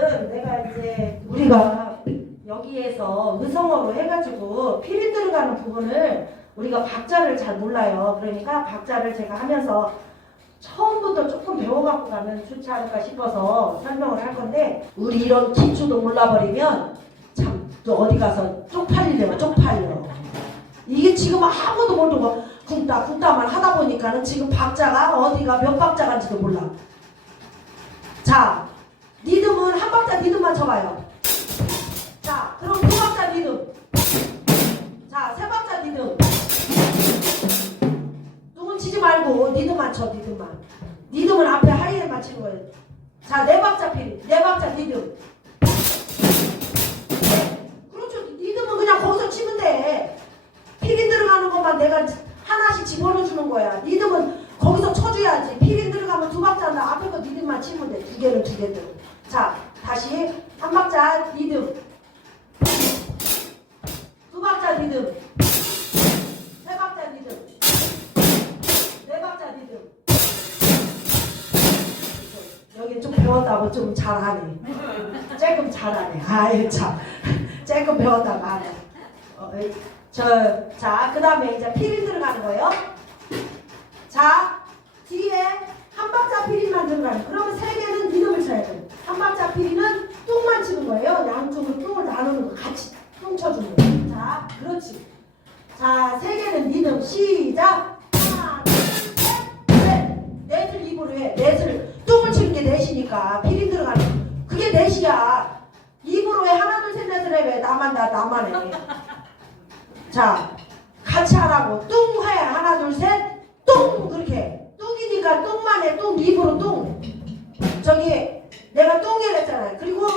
내가 이제 우리가 여기에서 의성어로 해가지고 필이 들어가는 부분을 우리가 박자를 잘 몰라요. 그러니까 박자를 제가 하면서 처음부터 조금 배워갖고 가면 좋지 않을까 싶어서 설명을 할 건데 우리 이런 기초도 몰라버리면 참 또 어디 가서 쪽팔리려고 쪽팔려. 이게 지금 아무도 모르고 쿵따 쿵따만 하다 보니까는 지금 박자가 어디가 몇 박자간지도 몰라. 자, 리듬은 한 박자 리듬만 쳐봐요. 자, 그럼 두 박자 리듬. 자, 세 박자 리듬. 뚱을 치지 말고 리듬만 쳐, 리듬만. 리듬은 앞에 하이에만 치는 거예요. 자, 네 박자 필, 네 박자 리듬. 네. 그렇죠. 리듬은 그냥 거기서 치면 돼. 필이 들어가는 것만 내가 하나씩 집어넣어 주는 거야. 리듬은 거기서 쳐줘야지. 필이 들어가면 두 박자 한다. 앞에 거 리듬만 치면 돼. 두 개는 두 개대로. 자, 다시 한 박자 리듬. 두 박자 리듬. 세 박자 리듬. 네 박자 리듬. 여기 좀 배웠다고 좀 잘하네. 조금 잘하네. 아유 참. 조금 배웠다고 하네. 어, 저, 자, 그 다음에 이제 피린 들어가는 거예요. 자, 뒤에 한 박자 피린만 들어가는. 그러면 세 해. 넷을 뚱을 치는 게 넷이니까 피린 들어가는. 거. 그게 넷이야. 입으로 해. 하나, 둘, 셋, 넷을 해. 왜 나만 나 나만 해. 자, 같이 하라고. 뚱 해. 하나, 둘, 셋. 뚱. 그렇게. 뚱이니까 뚱만 해. 뚱. 입으로 뚱. 저기, 내가 뚱이라 했잖아요. 그리고,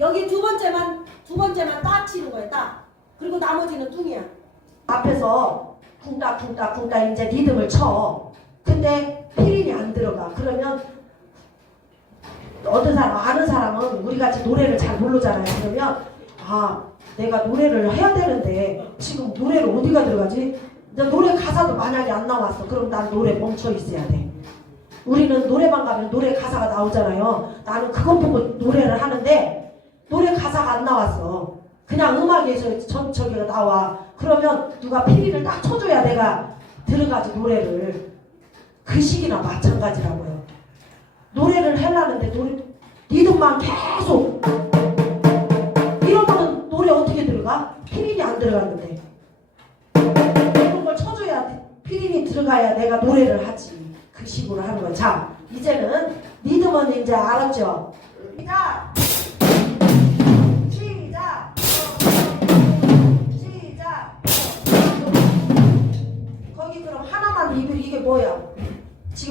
여기 두 번째만, 두 번째만 딱 치는 거예요. 딱. 그리고 나머지는 뚱이야. 앞에서 쿵딱, 쿵딱, 쿵딱 이제 리듬을 쳐. 근데 피린이 안 들어가. 그러면, 어떤 사람, 아는 사람은 우리 같이 노래를 잘 모르잖아요. 그러면, 아, 내가 노래를 해야 되는데 지금 노래를 어디가 들어가지? 노래 가사도 만약에 안 나왔어. 그럼 난 노래 멈춰 있어야 돼. 우리는 노래방 가면 노래 가사가 나오잖아요. 나는 그것 보고 노래를 하는데 노래 가사가 안 나왔어. 그냥 음악에서 전 저기가 나와. 그러면 누가 피리를 딱 쳐줘야 내가 들어가지 노래를. 그 시기나 마찬가지라고요. 노래를 하려는데 노래 리듬만 계속 이러면은 노래 어떻게 들어가? 피린이 안 들어갔는데 이런 걸 쳐줘야 돼. 피린이 들어가야 내가 노래를 하지 그 식으로 하는 거야 자 이제는 리듬은 이제 알았죠? 시작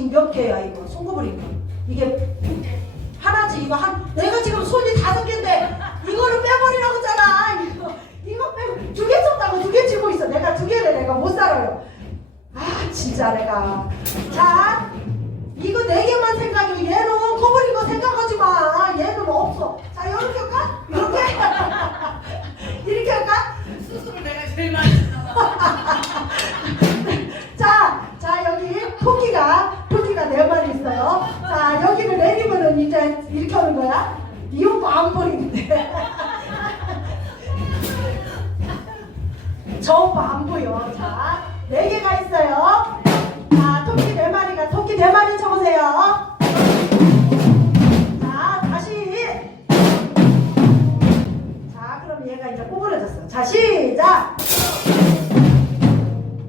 지금 몇 개야 이거? 손꼽으니까 이게 하나지 이거 한 내가 지금 손이 안 보이는데. 저 오빠 안 보여. 자, 네 개가 있어요. 자, 토끼 네 마리가 토끼 네 마리 쳐보세요. 자, 다시. 자, 그럼 얘가 이제 꼬부러졌어. 자, 시작.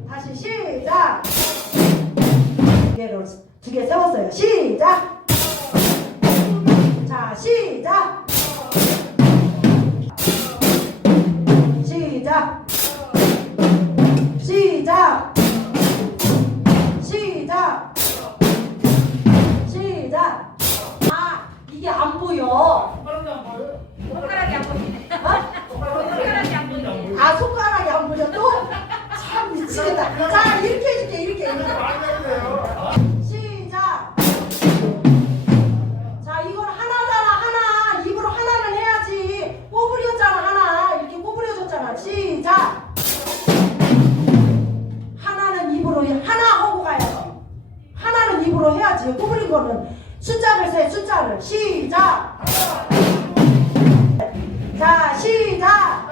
다시 시작. 두 개로 두 개 세웠어요. 시작. 자. 시작. 안 보여. 손가락이 안 보이네. 어? 손가락이 안 보이네. 아, 손가락이 안 보여 또? 참 미치겠다. 자, 이렇게 해줄게. 이렇게. 시작. 자, 이건 하나잖아, 하나. 입으로 하나는 해야지. 꼬부려졌잖아, 하나. 이렇게 꼬부려졌잖아. 시작. 하나는 입으로, 해- 하나 하고 가야지. 하나는 입으로 해야지. 꼬부린 거는 숫자를 세, 숫자. 하나를 시작 자 시작